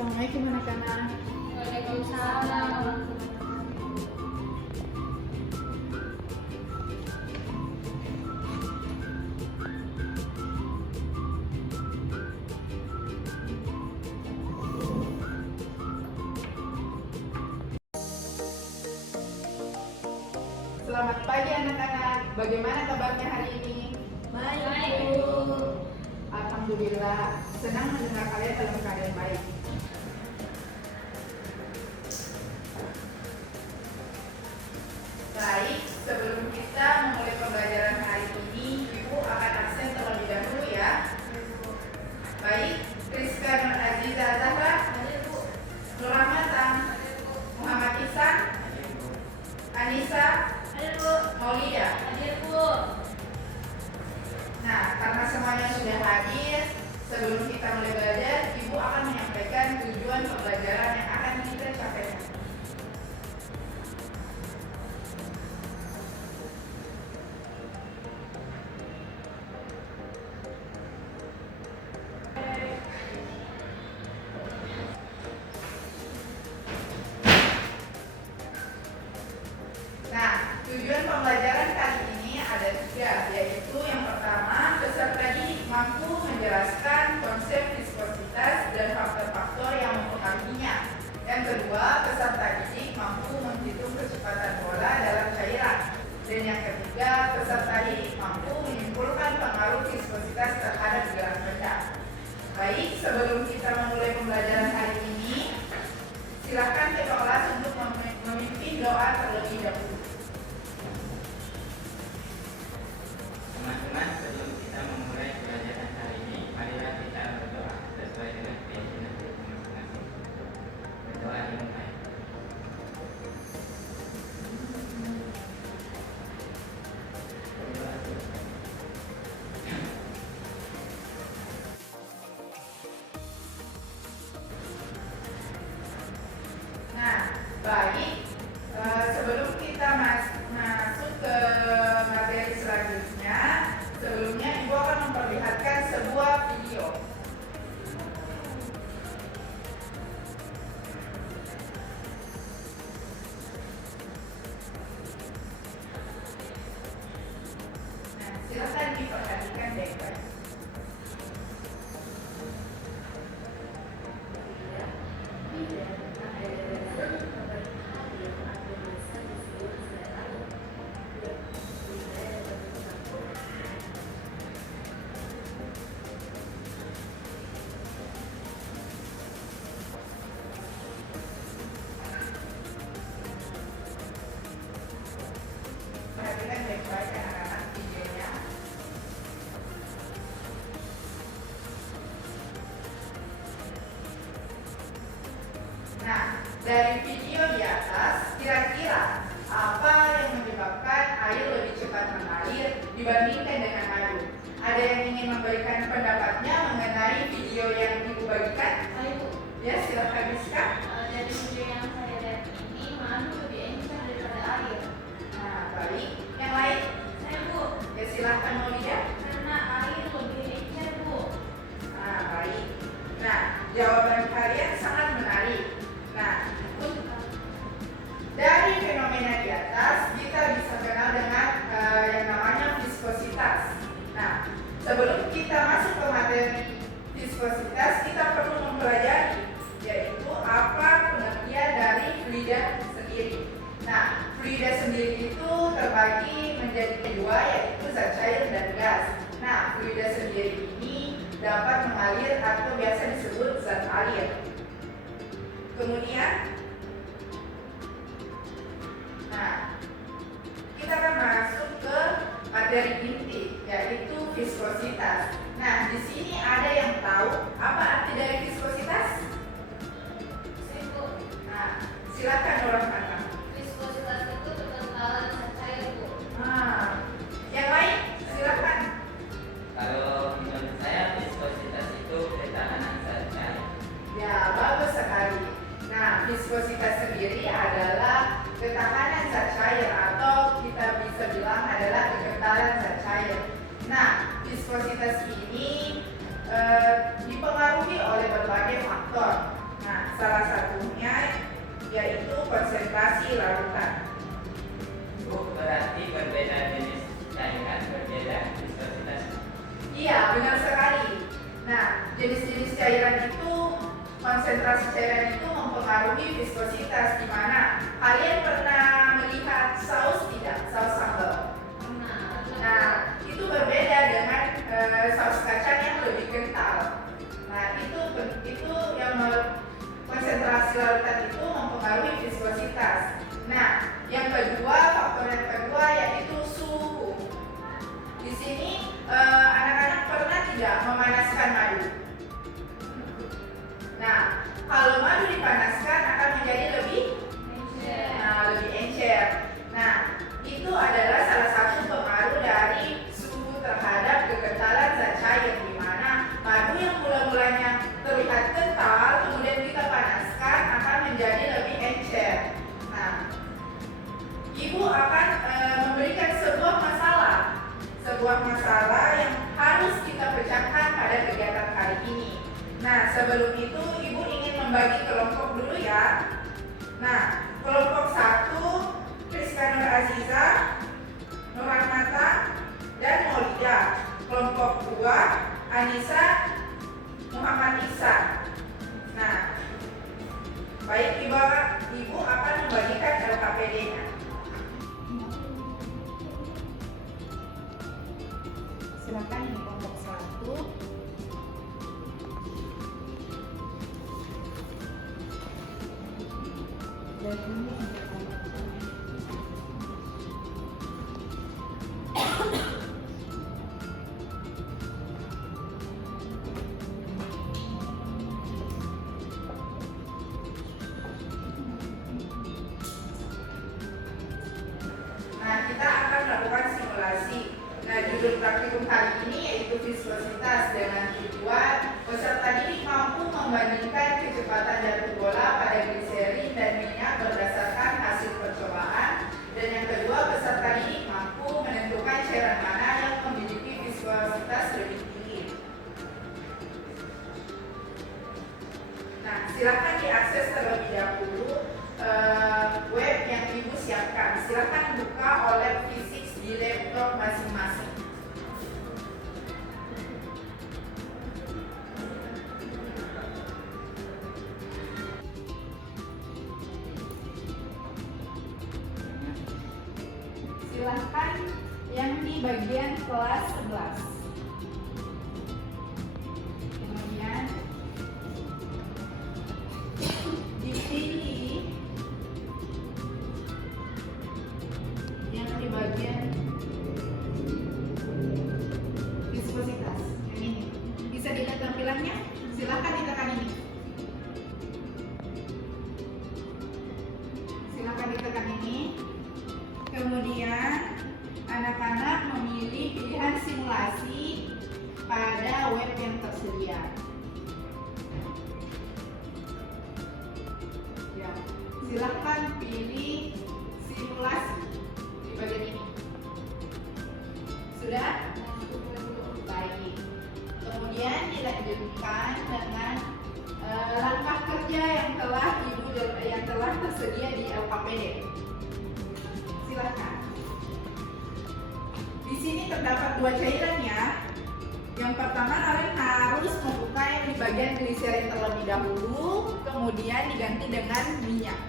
Assalamualaikum anak-anak. Waalaikumsalam. Selamat pagi anak-anak. Bagaimana kabarnya hari ini? Baik, Bu. Alhamdulillah, senang mendengar kalian dalam keadaan baik. Baik, sebelum kita memulai pembelajaran hari ini, Ibu akan absen terlebih dahulu ya. Baik, Rizka Nur Aziza Zahra, Nur Rahmatan, Muhammad Ihsan, Anissa, Maulida. Nah, karena semuanya sudah hadir, sebelum kita mulai belajar, Ibu akan menyampaikan tujuan pembelajaran yang akan kita capai. Nah, tujuan pembelajaran kali ini ada 3, yaitu yang pertama, peserta didik mampu menjelaskan konsep viskositas dan faktor-faktor yang mempengaruhinya. Yang kedua, peserta didik mampu menghitung kecepatan bola dalam cairan. Dan yang ketiga, peserta didik mampu menyimpulkan pengaruh viskositas terhadap gerak benda. Baik, sebelum kita memulai pembelajaran hari ini, silakan ke kelas untuk memimpin doa terlebih dahulu. Teman-teman, sebelum kita memulai pelajaran hari ini, marilah kita berdoa sesuai dengan keyakinan kita masing-masing. Berdoa dimulai. Nah, baik. Sebelum kita masuk ke materi selanjutnya, sebelumnya Ibu akan memperlihatkan sebuah video. Nah, silakan diperhatikan baik-baik. Perhatikan baik-baik anak-anak videonya. Nah, dari video di atas, kira-kira apa yang menyebabkan air lebih cepat mengalir dibandingkan dengan madu? Ada yang ingin memberikan pendapatnya mengenai video yang Ibu bagikan? Ya, silakan Rizka. Dari video yang saya lihat ini, madu lebih encer daripada air. Nah, baik. Yang lain? Bu, Ya, silakan Maulida. karena air lebih encer, Bu. Nah, baik. Nah, jawaban kalian sangat menarik. Nah, dari fenomena di atas, kita bisa kenal dengan yang namanya viskositas. Nah, sebelum kita masuk ke materi viskositas, kita perlu mempelajari, yaitu apa pengertian dari fluida sendiri. Nah, fluida sendiri itu terbagi menjadi 2, yaitu zat cair dan gas. Nah, fluida sendiri ini dapat mengalir atau biasa disebut zat alir. Kemudian, nah, kita akan masuk ke materi inti, yaitu viskositas. Nah, di sini ada yang tahu apa arti dari viskositas? Bu, Nah, silakan orang kata. viskositas itu kekentalan zat cair, Bu. Nah, yang lain silakan. Kalau menurut saya, viskositas itu ketahanan zat cair. Ya, bagus sekali. Nah, viskositas sendiri adalah ketahanan zat cair atau kita bisa bilang adalah kekentalan zat cair. Nah, viskositas ini dipengaruhi oleh berbagai faktor. Nah, salah satunya yaitu konsentrasi larutan. Bu, berarti berbeda jenis cairan, berbeda viscositas. Iya, benar sekali. Nah, jenis-jenis cairan itu, konsentrasi cairan itu mempengaruhi viskositas, di mana kalian pernah melihat saus tidak? Saus sambal. Nah, itu berbeda dengan saus kacang yang lebih kental. Nah, itu yang konsentrasi larutan itu mempengaruhi viskositas. Nah, faktor yang kedua yaitu suhu. Di sini anak-anak pernah tidak memanaskan madu? Nah, kalau madu dipanaskan akan menjadi lebih encer. Nah, itu adalah salah satu pengaruh dari suhu terhadap kekentalan zat cair, di mana madu yang mula-mulanya terlihat kental kemudian kita panaskan akan menjadi lebih encer. Nah, Ibu akan memberikan sebuah masalah yang harus kita pecahkan pada kegiatan kali ini. Nah, sebelum itu Ibu ingin membagi kelompok dulu ya. Nah, kelompok 1 Rizka Nur Aziza, Nur Rahmata, dan Maulida. Kelompok 2 Anissa, Muhammad Isa. Nah, baik, Ibu akan membagikan LKPD-nya. Silakan ini kelompok 1. Dan ini untuk kelompok 2. Nah, kita akan melakukan simulasi. Nah, judul praktikum kali ini yaitu viskositas, dengan tujuan peserta didik mampu membandingkan kecepatan jatuh bola pada gliserin dan minyak berdasarkan hasil percobaan. Dan yang kedua, peserta didik mampu menentukan cairan mana yang memiliki viskositas lebih tinggi. Nah, silakan diakses terlebih dahulu web yang Ibu siapkan. Silakan buka OLED Physics di laptop masing-masing. Silahkan yang di bagian kelas 11. Kemudian dipilih yang di bagian viskositas. Yang ini. Bisa dilihat tampilannya? Silahkan ditekan ini. Silahkan ditekan ini. Kemudian anak-anak memilih pilihan simulasi pada web yang tersedia. Ya, silahkan pilih simulasi di bagian ini. Sudah? Baik. Kemudian dilanjutkan dengan langkah kerja yang telah tersedia di LKPD. Silakan. Di sini terdapat 2 cairan ya. Yang pertama, kalian harus membuka yang di bagian gliserin terlebih dahulu, kemudian diganti dengan minyak.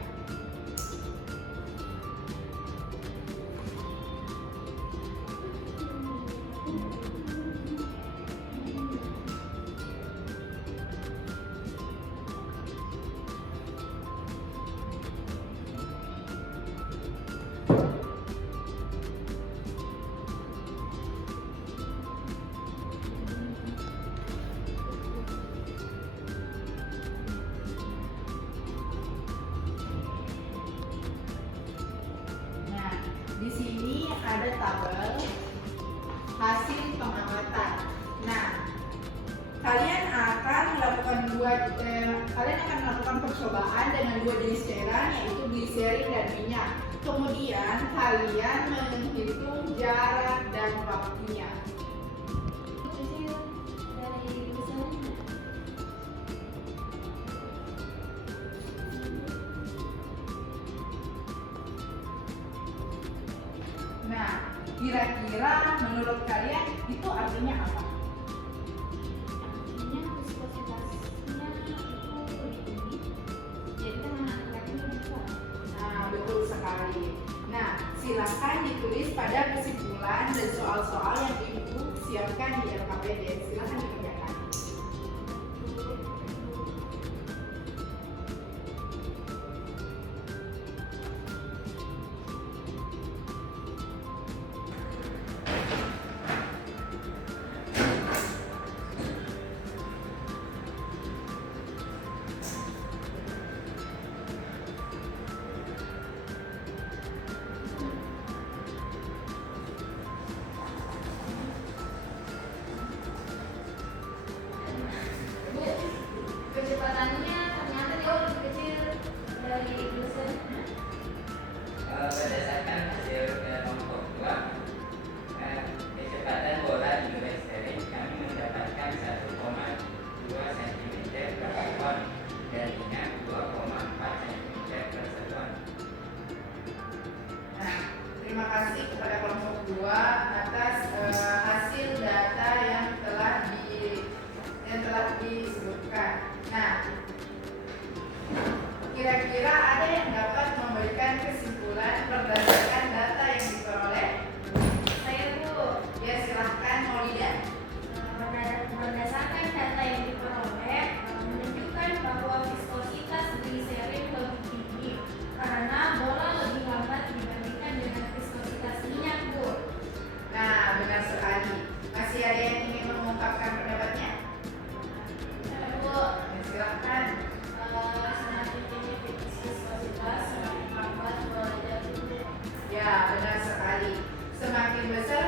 Di sini ada tabel hasil pengamatan. Nah, kalian akan melakukan percobaan dengan 2 jenis cairan, yaitu gliserin dan minyak. Kemudian kalian menghitung jarak dan waktunya. Kira-kira menurut kalian itu artinya apa? Artinya viskositasnya itu lebih tinggi, jadi tekanan elektriknya lebih kuat. Nah, betul sekali. Nah, silakan ditulis pada kesimpulan dan soal-soal yang Ibu siapkan di LKPD. Silakan dikerjakan. Bu, kecepatannya ternyata jauh lebih kecil dari dosen. Berdasarkan hasil kelompok 2, kecepatan bola di garis seri kami mendapatkan 1,2 cm per sekon dan ingat 2,4 cm per sekon. Nah, terima kasih kepada kelompok 2 atas hasil data yang telah disebutkan. Nah, kira-kira ada yang dapat memberikan kesimpulan berdasarkan data yang diperoleh? Saya Bu, Ya, silahkan Maulida. berdasarkan data yang diperoleh menunjukkan bahwa viskositas gliserin lebih tinggi karena bola lebih lambat dibandingkan dengan viskositas minyak, Bu. Nah, benar sekali. Masih ada yang ingin mengungkapkan pendapatnya? Bu, Ya, silahkan. semakin tinggi viskositas semakin lambat bola jatuh. Ya, benar sekali. Semakin besar